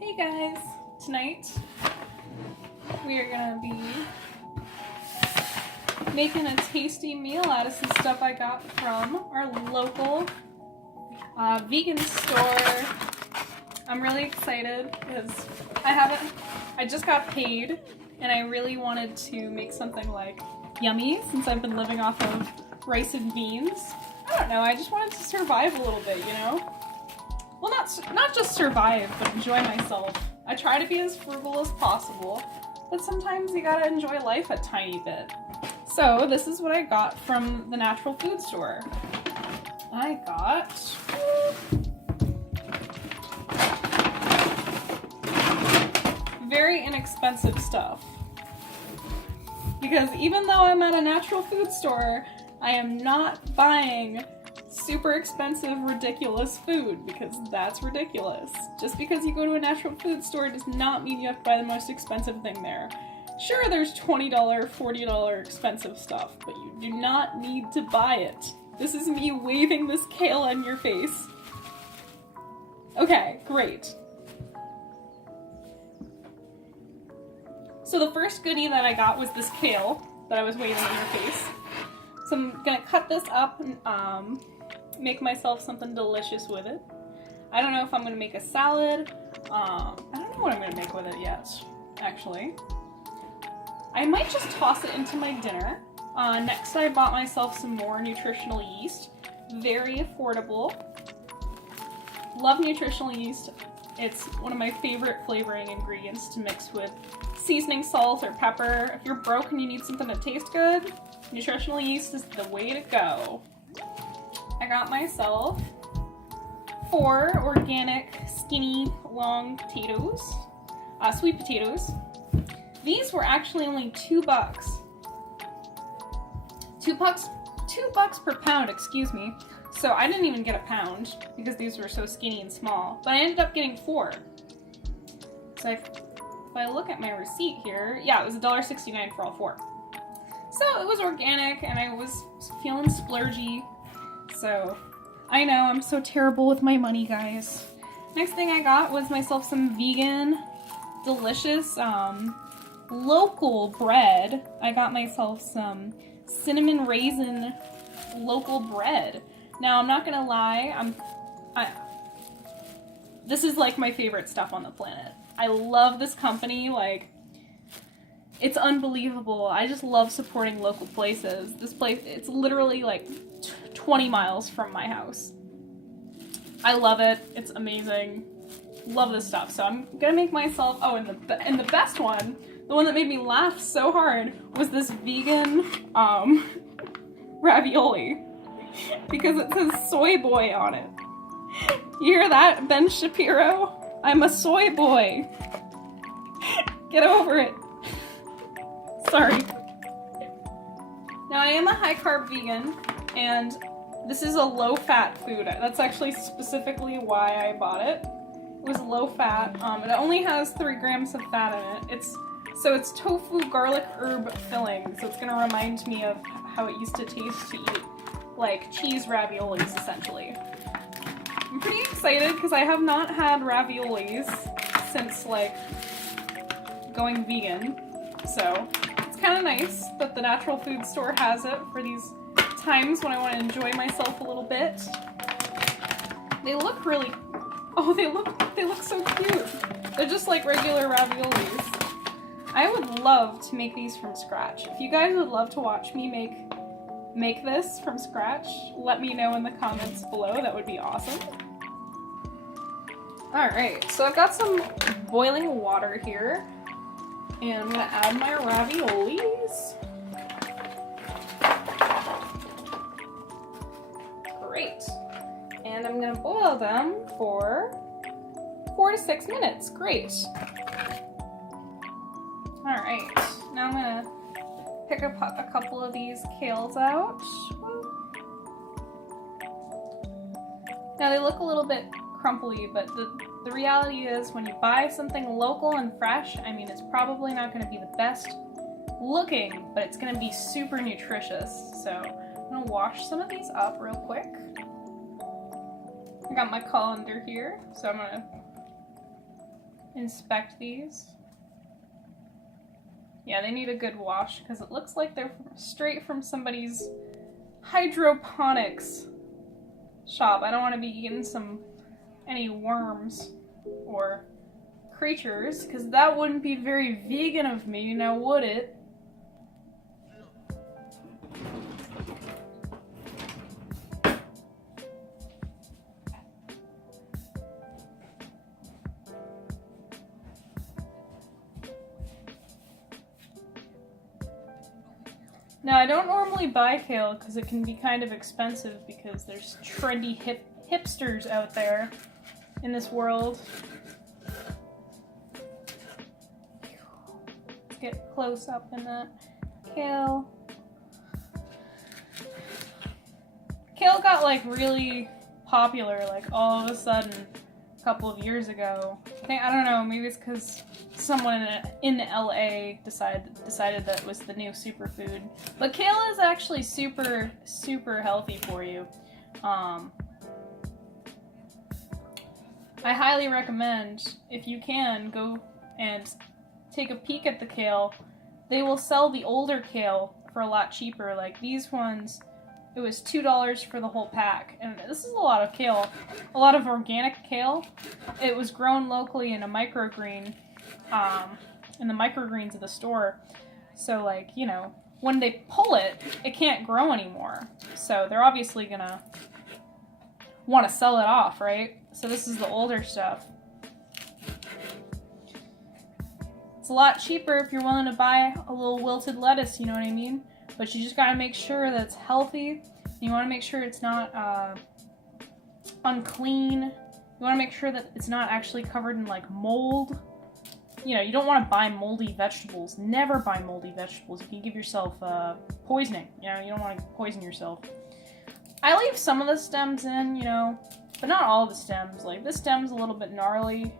Hey guys! Tonight we are gonna be making a tasty meal out of some stuff I got from our local vegan store. I'm really excited because I just got paid and I really wanted to make something like yummy since I've been living off of rice and beans. I don't know, I just wanted to survive a little bit, you know? Well, not just survive, but enjoy myself. I try to be as frugal as possible, but sometimes you gotta enjoy life a tiny bit. So this is what I got from the natural food store. I got very inexpensive stuff. Because even though I'm at a natural food store, I am not buying super expensive, ridiculous food, because that's ridiculous. Just because you go to a natural food store does not mean you have to buy the most expensive thing there. Sure, there's $20, $40 expensive stuff, but you do not need to buy it. This is me waving this kale in your face. Okay, great. So the first goodie that I got was this kale that I was waving in your face. So I'm gonna cut this up and make myself something delicious with it. I don't know if I'm gonna make a salad. I don't know what I'm gonna make with it yet, actually. I might just toss it into my dinner. Next I bought myself some more nutritional yeast. Very affordable. Love nutritional yeast. It's one of my favorite flavoring ingredients to mix with seasoning salt or pepper. If you're broke and you need something to taste good, nutritional yeast is the way to go. I got myself 4 organic, skinny, long potatoes, sweet potatoes. These were actually only $2. $2 per pound, excuse me. So I didn't even get a pound because these were so skinny and small, but I ended up getting 4. So if I look at my receipt here, yeah, it was $1.69 for all 4. So it was organic and I was feeling splurgy. So I know I'm so terrible with my money, guys. Next thing I got was myself some vegan, delicious, local bread. I got myself some cinnamon raisin local bread. Now I'm not gonna lie, this is like my favorite stuff on the planet. I love this company, like, it's unbelievable. I just love supporting local places. This place, it's literally like 20 miles from my house. I love it. It's amazing. Love this stuff. So I'm gonna make myself, oh, and the best one, the one that made me laugh so hard, was this vegan ravioli. Because it says soy boy on it. You hear that, Ben Shapiro? I'm a soy boy. Get over it. Sorry. Now I am a high carb vegan, and this is a low fat food. That's actually specifically why I bought it. It was low fat. It only has 3 grams of fat in it. It's tofu garlic herb filling, so it's gonna remind me of how it used to taste to eat like cheese raviolis, essentially. I'm pretty excited because I have not had raviolis since like going vegan, so it's kind of nice that the natural food store has it for these times when I want to enjoy myself a little bit. They look really, they look so cute. They're just like regular raviolis. I would love to make these from scratch. If you guys would love to watch me make this from scratch, let me know in the comments below. That would be awesome. Alright, so I've got some boiling water here, and I'm gonna add my raviolis. Great. And I'm gonna boil them for 4 to 6 minutes. Great. Alright, now I'm gonna pick up a couple of these kales out. Now they look a little bit crumply, but the reality is when you buy something local and fresh, I mean, it's probably not going to be the best looking, but it's going to be super nutritious. So I'm going to wash some of these up real quick. I got my colander here, so I'm going to inspect these. Yeah, they need a good wash because it looks like they're straight from somebody's hydroponics shop. I don't want to be eating any worms or creatures because that wouldn't be very vegan of me, now would it? Now, I don't normally buy kale because it can be kind of expensive because there's trendy hipsters out there in this world. Let's get close up in that kale. Kale got like really popular like all of a sudden a couple of years ago. I don't know, maybe it's because someone in LA decided that it was the new superfood. But kale is actually super, super healthy for you. I highly recommend, if you can, go and take a peek at the kale. They will sell the older kale for a lot cheaper. Like these ones, it was $2 for the whole pack. And this is a lot of kale. A lot of organic kale. It was grown locally in a microgreen. In the microgreens of the store. So like, you know, when they pull it, it can't grow anymore. So they're obviously gonna want to sell it off, right? So this is the older stuff. It's a lot cheaper if you're willing to buy a little wilted lettuce, you know what I mean? But you just gotta make sure that it's healthy. You wanna make sure it's not unclean. You wanna make sure that it's not actually covered in like mold. You know, you don't want to buy moldy vegetables. Never buy moldy vegetables. You can give yourself poisoning. You know, you don't want to poison yourself. I leave some of the stems in, you know, but not all of the stems. Like, this stem's a little bit gnarly,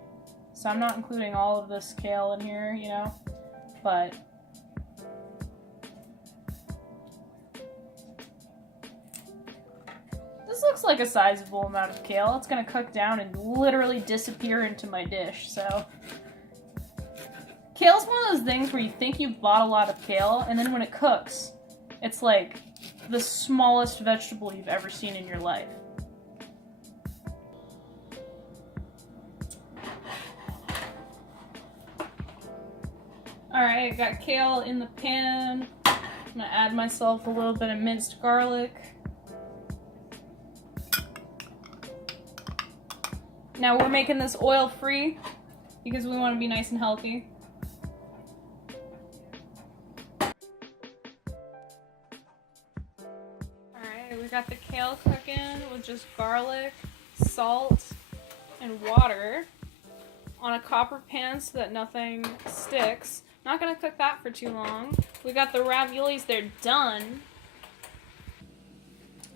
so I'm not including all of this kale in here, you know, but this looks like a sizable amount of kale. It's gonna cook down and literally disappear into my dish, so. Kale's one of those things where you think you bought a lot of kale, and then when it cooks, it's like the smallest vegetable you've ever seen in your life. Alright, got kale in the pan. I'm gonna add myself a little bit of minced garlic. Now we're making this oil-free because we want to be nice and healthy. We got the kale cooking with just garlic, salt, and water on a copper pan so that nothing sticks. Not gonna cook that for too long. We got the raviolis, they're done.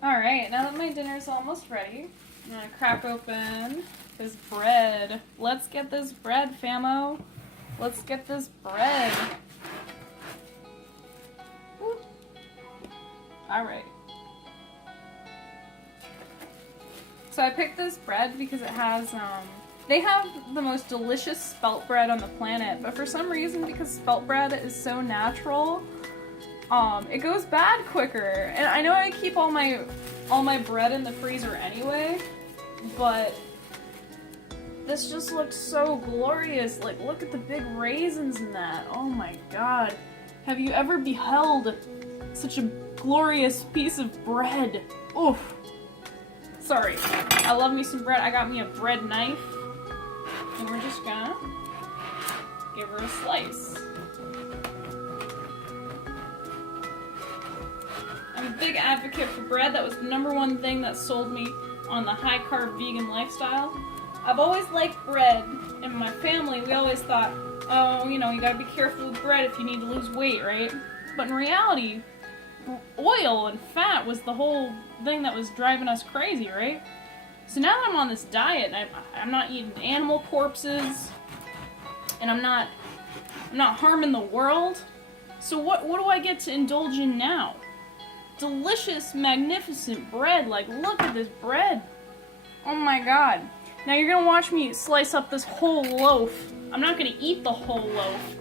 Alright, now that my dinner's almost ready, I'm gonna crack open this bread. Let's get this bread, famo. Let's get this bread. Alright. So I picked this bread because it has, they have the most delicious spelt bread on the planet, but for some reason, because spelt bread is so natural, it goes bad quicker. And I know I keep all my bread in the freezer anyway, but this just looks so glorious. Like, look at the big raisins in that. Oh my god. Have you ever beheld such a glorious piece of bread? Oof. Sorry, I love me some bread. I got me a bread knife, and we're just gonna give her a slice. I'm a big advocate for bread. That was the #1 thing that sold me on the high-carb vegan lifestyle. I've always liked bread. In my family, we always thought, oh, you know, you gotta be careful with bread if you need to lose weight, right? But in reality, oil and fat was the whole thing that was driving us crazy, right? So now that I'm on this diet, and I'm not eating animal corpses, and I'm not harming the world, so what do I get to indulge in now? Delicious, magnificent bread. Like, look at this bread. Oh my god. Now you're gonna watch me slice up this whole loaf I'm not gonna eat the whole loaf,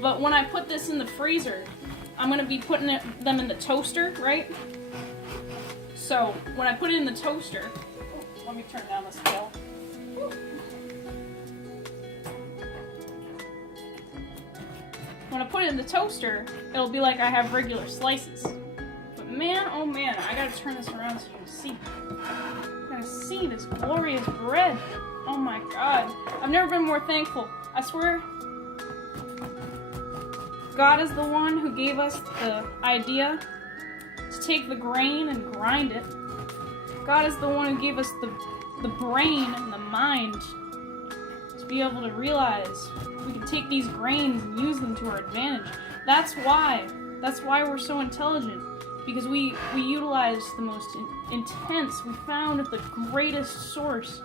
but when I put this in the freezer, I'm gonna be putting them in the toaster, right? So when I put it in the toaster, let me turn down the scale. When I put it in the toaster, it'll be like I have regular slices. But man, oh man, I gotta turn this around so you can see. You gotta see this glorious bread. Oh my god. I've never been more thankful. I swear, God is the one who gave us the idea to take the grain and grind it. God is the one who gave us the brain and the mind to be able to realize we can take these grains and use them to our advantage. That's why we're so intelligent, because we utilize the most intense, we found the greatest source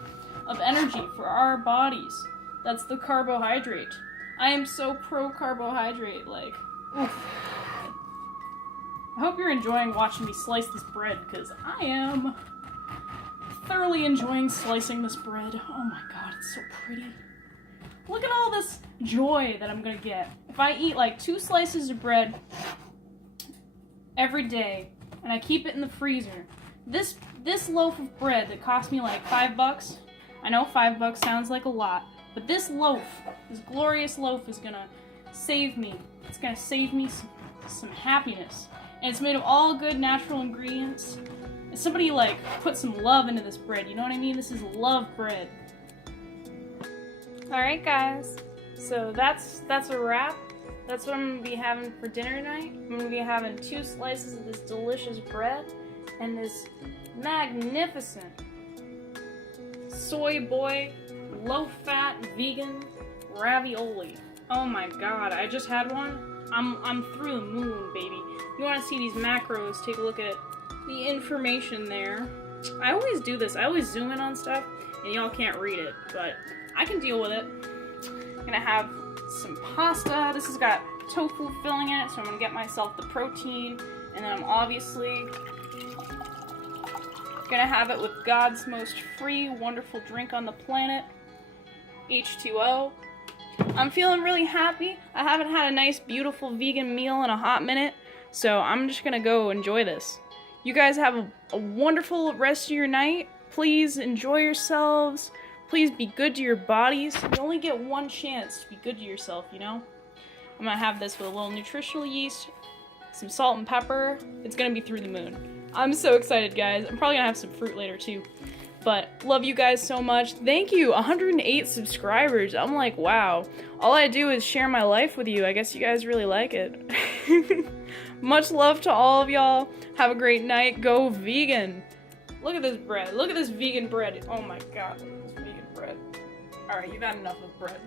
of energy for our bodies. That's the carbohydrate. I am so pro carbohydrate, like, oof. I hope you're enjoying watching me slice this bread, because I am thoroughly enjoying slicing this bread. Oh my god, it's so pretty. Look at all this joy that I'm gonna get. If I eat like 2 slices of bread every day, and I keep it in the freezer, this loaf of bread that cost me like $5, I know $5 sounds like a lot, but this loaf, this glorious loaf is gonna save me. It's gonna save me some happiness. And it's made of all good natural ingredients. And somebody like put some love into this bread, you know what I mean? This is love bread. Alright guys, so that's a wrap. That's what I'm gonna be having for dinner tonight. I'm gonna be having 2 slices of this delicious bread and this magnificent soy boy, low-fat, vegan ravioli. Oh my god, I just had one. I'm through the moon, baby. You wanna see these macros, take a look at the information there. I always do this, I always zoom in on stuff, and y'all can't read it, but I can deal with it. I'm gonna have some pasta. This has got tofu filling in it, so I'm gonna get myself the protein, and then I'm obviously gonna have it with God's most free, wonderful drink on the planet, H2O. I'm feeling really happy. I haven't had a nice, beautiful vegan meal in a hot minute, so I'm just gonna go enjoy this. You guys have a wonderful rest of your night. Please enjoy yourselves. Please be good to your bodies. You only get one chance to be good to yourself, you know? I'm gonna have this with a little nutritional yeast, some salt and pepper. It's gonna be through the moon. I'm so excited, guys. I'm probably gonna have some fruit later, too. But love you guys so much. Thank you, 108 subscribers. I'm like, wow. All I do is share my life with you. I guess you guys really like it. Much love to all of y'all. Have a great night. Go vegan. Look at this bread. Look at this vegan bread. Oh my god. Look at this vegan bread. Alright, you've had enough of bread.